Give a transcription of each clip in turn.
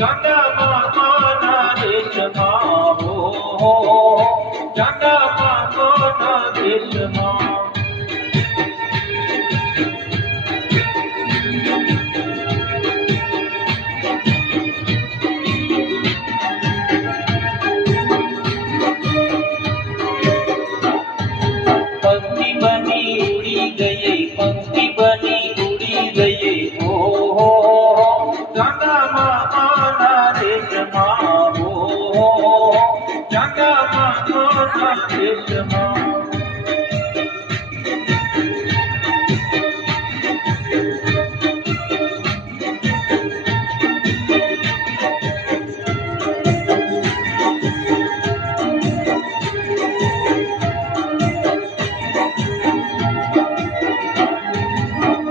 ચાંદા મામાના દેશમાં હો, ચાંદા મામાના દેશમાં. પંખી બની ઉડી ગઈ, પંખી બની ઉડી ગઈ, હો ચાંદા મામાના દેશમાં હો, ચાંદા મામાના દેશમાં.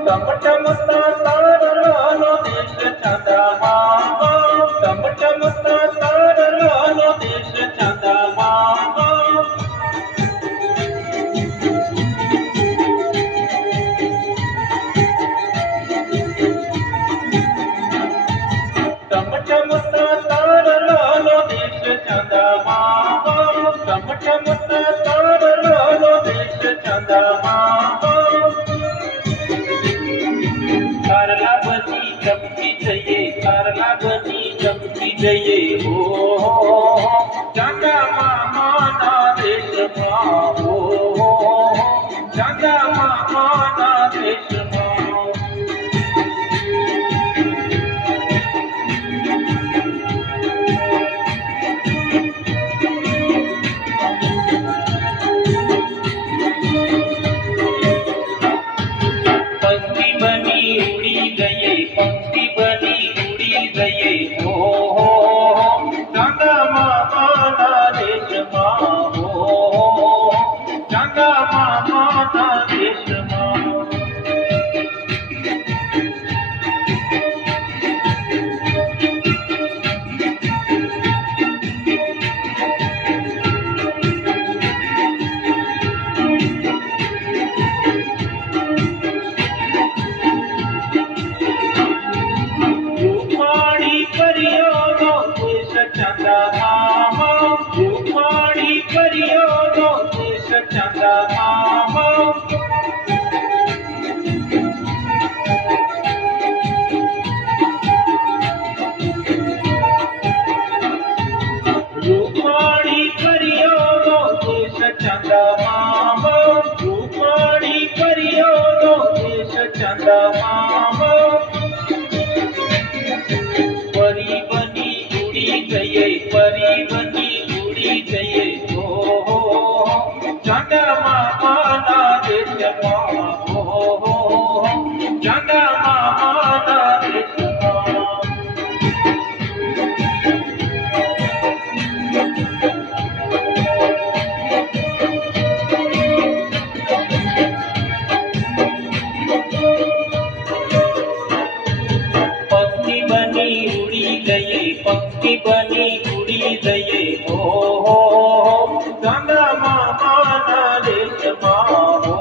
ટમટમતા તારલાનો દેશ ચાંદા મામા, ટમટમતા તારલાનો દેશ ચાંદા મામા. ટમટમતા તારલાનો દેશ ચાંદા મામા, ટમટમતા તારલાનો દેશ ચાંદા મામા. તારલા બની ચમકી જઈએ, તારલા બની ચમકી જઈએ, હો ચાંદા મામાના દેશમાં હો, ચાંદા મામાના દેશમાં. પંખી બની ઉડી ગઈ, પંખી બની ઉડી ગઈ, હો ચાંદા મામાના દેશમાં હો, ચાંદા મામાના દેશમાં. રૂકમાણી પરિયોનો દેશ ચાંદા મામા, રૂકમાણી પરિયોનો દેશ ચાંદા મામા. રૂકમાણી પરિયોનો દેશ ચાંદા મામા, રૂકમાણી પરિયોનો દેશ ચાંદા મામા. પરી બની ઉડી ગઈ, પરી બની ઉડી ગઈ, હો ચાંદા મામાના દેશમાં હો, ચાંદા મામાના દેશમાં. પંખી બની ઉડી ગઈ, પંખી બની ઉડી ગઈ, હો ચાંદા મામાના દેશમાં હો,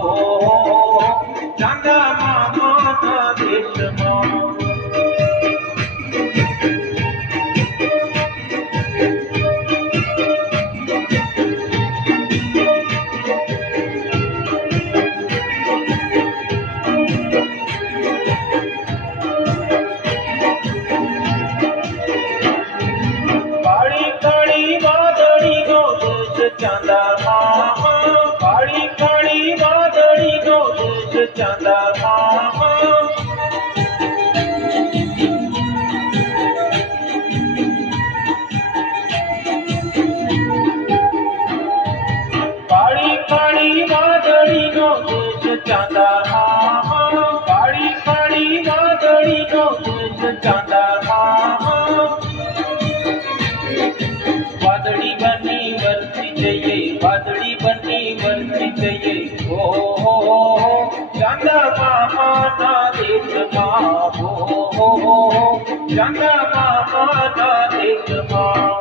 ચાંદા મામાના દેશમાં. કાળી કાળી વાદળીનો દેશ ચાંદા મામા, કાળી કાળી વાદળીનો દેશ ચાંદા મામા. કાળી કાળી વાદળીનો દેશ ચાંદા મામા, કાળી કાળી વાદળીનો દેશ ચાંદા મામા. વાદળી બની વરસી જઈએ, વાદળી બની વરસી જઈએ, હો ચાંદા મામાના દેશમાં હો, ચાંદા મામાના દેશમાં.